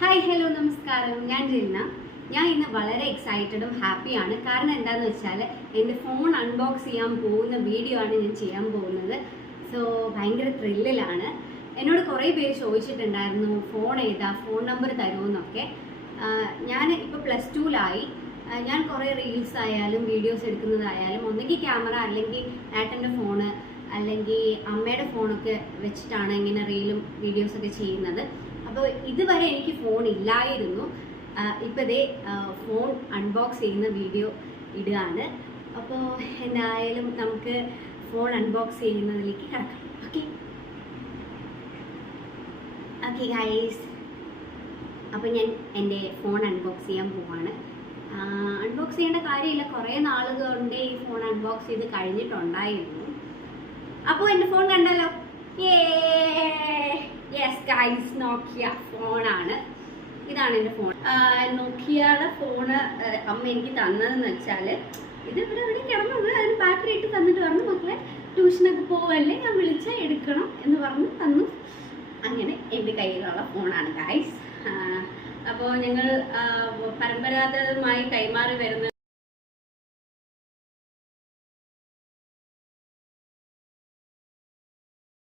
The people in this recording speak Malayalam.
ഹായ് ഹലോ നമസ്കാരം. ഞാൻ ജിന്ന. ഞാൻ ഇന്ന് വളരെ എക്സൈറ്റഡും ഹാപ്പിയാണ്. കാരണം എന്താണെന്ന് വെച്ചാൽ എൻ്റെ ഫോൺ അൺബോക്സ് ചെയ്യാൻ പോകുന്ന വീഡിയോ ആണ് ഞാൻ ചെയ്യാൻ പോകുന്നത്. സോ ഭയങ്കര ത്രില്ലിലാണ്. എന്നോട് കുറേ പേര് ചോദിച്ചിട്ടുണ്ടായിരുന്നു ഫോൺ ഏതാ, ഫോൺ നമ്പർ തരുമെന്നൊക്കെ. ഞാൻ ഇപ്പോൾ +2-ലായി. ഞാൻ കുറേ റീൽസ് ആയാലും വീഡിയോസ് എടുക്കുന്നതായാലും ഒന്നെങ്കിൽ ക്യാമറ അല്ലെങ്കിൽ ഏട്ടൻ്റെ ഫോണ് അല്ലെങ്കിൽ അമ്മയുടെ ഫോണൊക്കെ വെച്ചിട്ടാണ് ഇങ്ങനെ റീലും വീഡിയോസൊക്കെ ചെയ്യുന്നത്. അപ്പോൾ ഇതുവരെ എനിക്ക് ഫോൺ ഇല്ലായിരുന്നു. ഇപ്പോൾ ഇതേ ഫോൺ അൺബോക്സ് ചെയ്യുന്ന വീഡിയോ ഇടുകയാണ്. അപ്പോൾ എന്തായാലും നമുക്ക് ഫോൺ അൺബോക്സ് ചെയ്യുന്നതിലേക്ക് കിടക്കാം. ഓക്കെ ഓക്കെ ഗൈസ്, അപ്പോൾ ഞാൻ എൻ്റെ ഫോൺ അൺബോക്സ് ചെയ്യാൻ പോവാണ്. അൺബോക്സ് ചെയ്യേണ്ട കാര്യമില്ല, കുറേ നാളുകൊണ്ട് ഈ ഫോൺ അൺബോക്സ് ചെയ്ത് കഴിഞ്ഞിട്ടുണ്ടായിരുന്നു. അപ്പോൾ എൻ്റെ ഫോൺ കണ്ടല്ലോ. യെസ് ഗൈസ്, നോക്കിയ ഫോണാണ്. ഇതാണ് എൻ്റെ ഫോൺ. നോക്കിയയുടെ ഫോണ് അമ്മ എനിക്ക് തന്നതെന്ന് വെച്ചാൽ ഇത് ഇവിടെ എവിടെ കിടന്നത്, അതിന് ബാറ്ററി ഇട്ട് തന്നിട്ട് പറഞ്ഞു മക്കളെ ട്യൂഷനൊക്കെ പോവല്ലേ, ഞാൻ വിളിച്ചാൽ എടുക്കണം എന്ന് പറഞ്ഞ് തന്നു. അങ്ങനെ എൻ്റെ കയ്യിലുള്ള ഫോണാണ് ഗൈസ്. അപ്പോൾ ഞങ്ങൾ പരമ്പരാഗതമായി കൈമാറി വരുന്ന